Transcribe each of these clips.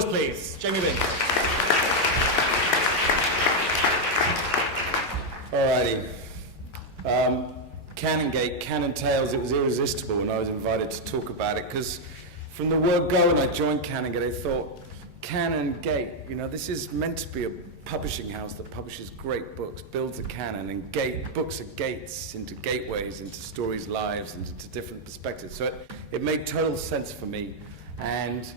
applause, please. Jamie Byng. Alrighty. Canongate, Canon Tales, it was irresistible when I was invited to talk about it, because from the word go when I joined Canongate, I thought, Canongate, you know, this is meant to be a publishing house that publishes great books, builds a canon, and books are gates into gateways, into stories' lives, into different perspectives. So it made total sense for me. And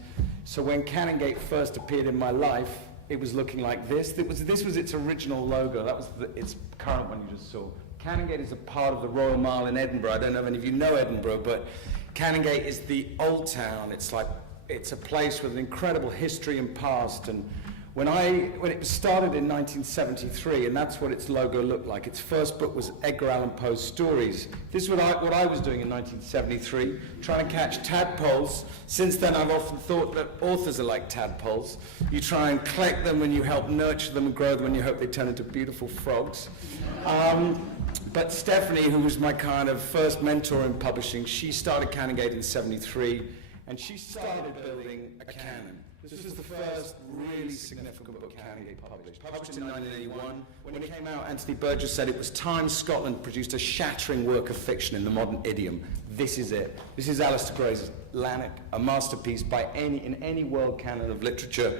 so when Canongate first appeared in my life, it was looking like this. This was its original logo. That was its current one you just saw. Canongate is a part of the Royal Mile in Edinburgh. I don't know if any of you know Edinburgh, but Canongate is the old town. It's a place with an incredible history and past. And when it started in 1973, and that's what its logo looked like. Its first book was Edgar Allan Poe's stories. This is what I was doing in 1973, trying to catch tadpoles. Since then, I've often thought that authors are like tadpoles. You try and collect them, and you help nurture them and grow them, and you hope they turn into beautiful frogs. But Stephanie, who was my kind of first mentor in publishing, she started Canongate in 73, and she started building a canon. This was the first really significant book Canongate published in 1981. When it came out, Anthony Burgess said it was time Scotland produced a shattering work of fiction in the modern idiom. This is it. This is Alistair Gray's Lanark, a masterpiece in any world canon of literature.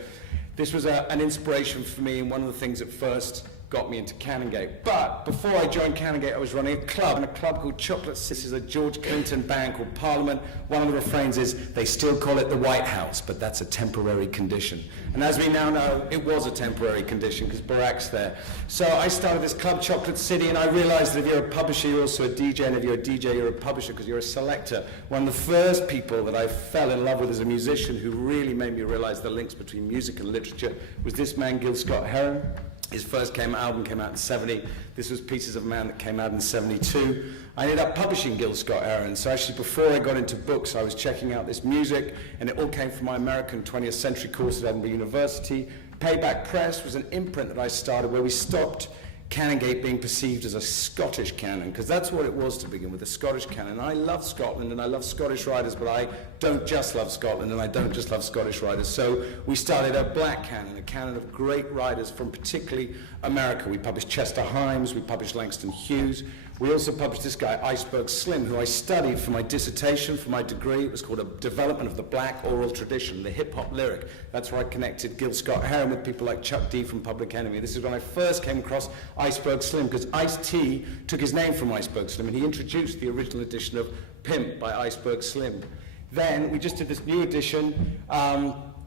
This was an inspiration for me, and one of the things that first got me into Canongate. But before I joined Canongate, I was running a club called Chocolate City. This is a George Clinton band called Parliament. One of the refrains is, they still call it the White House, but that's a temporary condition. And as we now know, it was a temporary condition because Barack's there. So I started this club, Chocolate City, and I realized that if you're a publisher, you're also a DJ, and if you're a DJ, you're a publisher because you're a selector. One of the first people that I fell in love with as a musician who really made me realize the links between music and literature was this man, Gil Scott-Heron. His first album came out in 70. This was Pieces of Man that came out in 72. I ended up publishing Gil Scott-Heron. So actually before I got into books, I was checking out this music, and it all came from my American 20th century course at Edinburgh University. Payback Press was an imprint that I started where we stopped Canongate being perceived as a Scottish canon, because that's what it was to begin with, a Scottish canon. I love Scotland and I love Scottish writers, but I don't just love Scotland and I don't just love Scottish writers. So we started a black canon, a canon of great writers from particularly America. We published Chester Himes, we published Langston Hughes. We also published this guy, Iceberg Slim, who I studied for my dissertation, for my degree. It was called A Development of the Black Oral Tradition, the hip-hop lyric. That's where I connected Gil Scott-Heron with people like Chuck D from Public Enemy. This is when I first came across Iceberg Slim, because Ice-T took his name from Iceberg Slim, and he introduced the original edition of Pimp by Iceberg Slim. Then we just did this new edition,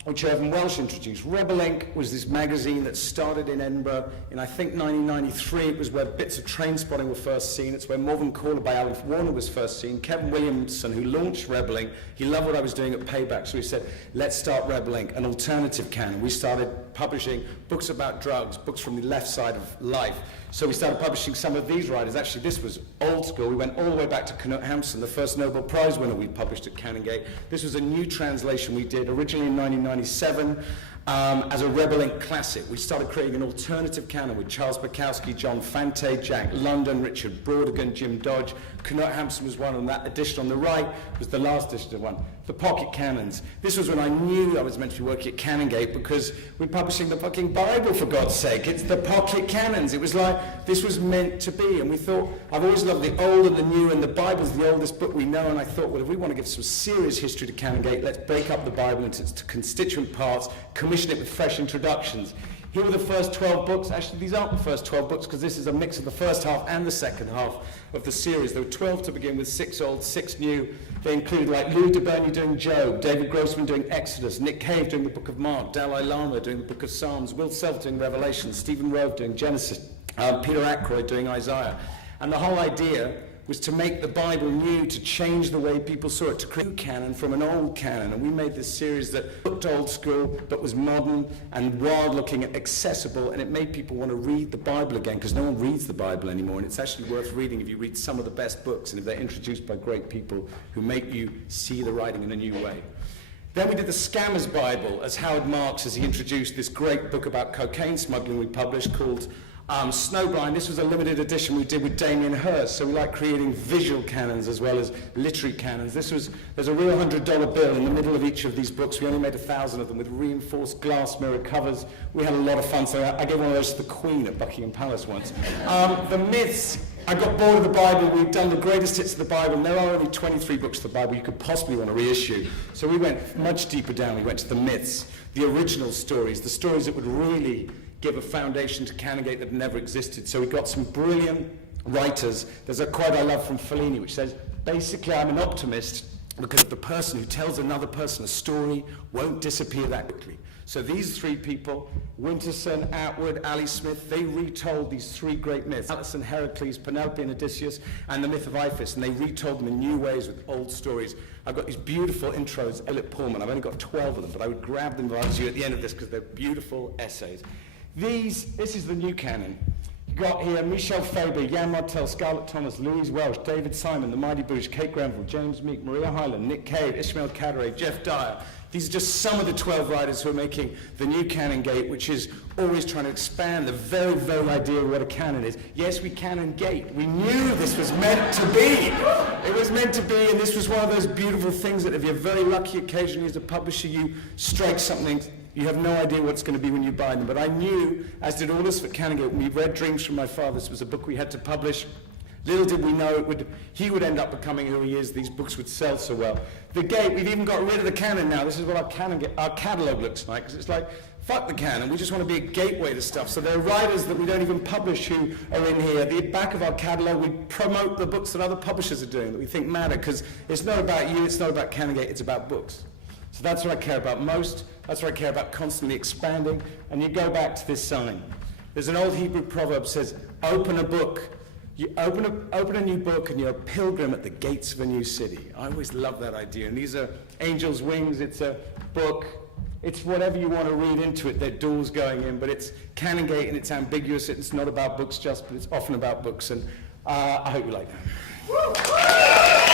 which Irvin Welsh introduced. Rebel Inc. was this magazine that started in Edinburgh in, I think, 1993. It was where bits of Train Spotting were first seen. It's where Morven Caller by Alan Warner was first seen. Kevin Williamson, who launched Rebel Inc., he loved what I was doing at Payback, so he said, let's start Rebel Inc., an alternative canon. We started publishing books about drugs, books from the left side of life. So we started publishing some of these writers. Actually, this was old school. We went all the way back to Knut Hamsun, the first Nobel Prize winner we published at Canongate. This was a new translation we did originally in 1997 as a Rebel Inc. classic. We started creating an alternative canon with Charles Bukowski, John Fante, Jack London, Richard Brautigan, Jim Dodge. Knut Hamsun was one, and that edition on the right was the last edition one. The Pocket Canons. This was when I knew I was meant to be working at Canongate, because we're publishing the fucking Bible, for God's sake. It's the Pocket Canons. It was like, this was meant to be. And we thought, I've always loved the old and the new, and the Bible's the oldest book we know. And I thought, well, if we want to give some serious history to Canongate, let's break up the Bible into its constituent parts, commission it with fresh introductions. Here were the first 12 books. Actually, these aren't the first 12 books, because this is a mix of the first half and the second half of the series. There were 12 to begin with, 6 old, 6 new. They included like Louis de Berny doing Job, David Grossman doing Exodus, Nick Cave doing the Book of Mark, Dalai Lama doing the Book of Psalms, Will Self doing Revelation, Stephen Rove doing Genesis, Peter Ackroyd doing Isaiah. And the whole idea was to make the Bible new, to change the way people saw it, to create a canon from an old canon. And we made this series that looked old school, but was modern and wild-looking and accessible, and it made people want to read the Bible again, because no one reads the Bible anymore, and it's actually worth reading if you read some of the best books, and if they're introduced by great people who make you see the writing in a new way. Then we did the Scammers Bible, as Howard Marks, as he introduced this great book about cocaine smuggling we published called Snowblind, this was a limited edition we did with Damien Hirst, so we like creating visual canons as well as literary canons. There's a real $100 bill in the middle of each of these books. We only made 1,000 of them with reinforced glass mirror covers. We had a lot of fun, so I gave one of those to the Queen at Buckingham Palace once. The myths, I got bored of the Bible. We've done the greatest hits of the Bible, and there are only 23 books of the Bible you could possibly want to reissue. So we went much deeper down. We went to the myths, the original stories, the stories that would really give a foundation to Canongate that never existed. So we got some brilliant writers. There's a quote I love from Fellini which says, basically I'm an optimist because the person who tells another person a story won't disappear that quickly. So these three people, Winterson, Atwood, Ali Smith, they retold these three great myths, Atlas and Heracles, Penelope and Odysseus, and the myth of Iphis, and they retold them in new ways with old stories. I've got these beautiful intros, Elliot Pullman, I've only got 12 of them, but I would grab them to you at the end of this because they're beautiful essays. This is the new canon. You've got here Michel Faber, Jan Martel, Scarlett Thomas, Louise Welsh, David Simon, The Mighty Boosh, Kate Grenville, James Meek, Maria Hyland, Nick Cave, Ishmael Kadare, Jeff Dyer. These are just some of the 12 writers who are making the new Canongate, which is always trying to expand the very, very idea of what a canon is. Yes, we Canongate. We knew this was meant to be. It was meant to be, and this was one of those beautiful things that if you're very lucky occasionally as a publisher, you strike something. You have no idea what it's going to be when you buy them. But I knew, as did all of us at Canongate, when we read Dreams from My Father, this was a book we had to publish. Little did we know he would end up becoming who he is. These books would sell so well. The Gate, we've even got rid of the canon now. This is what our catalogue looks like. Because it's like, fuck the canon. We just want to be a gateway to stuff. So there are writers that we don't even publish who are in here. At the back of our catalogue, we promote the books that other publishers are doing that we think matter. Because it's not about you, it's not about Canongate, it's about books. So that's what I care about most. That's what I care about, constantly expanding. And you go back to this sign. There's an old Hebrew proverb that says, open a book. You open a new book and you're a pilgrim at the gates of a new city. I always love that idea. And these are Angel's Wings. It's a book. It's whatever you want to read into it. There are doors going in. But it's Canongate and it's ambiguous. It's not about books just, but it's often about books. And I hope you like that.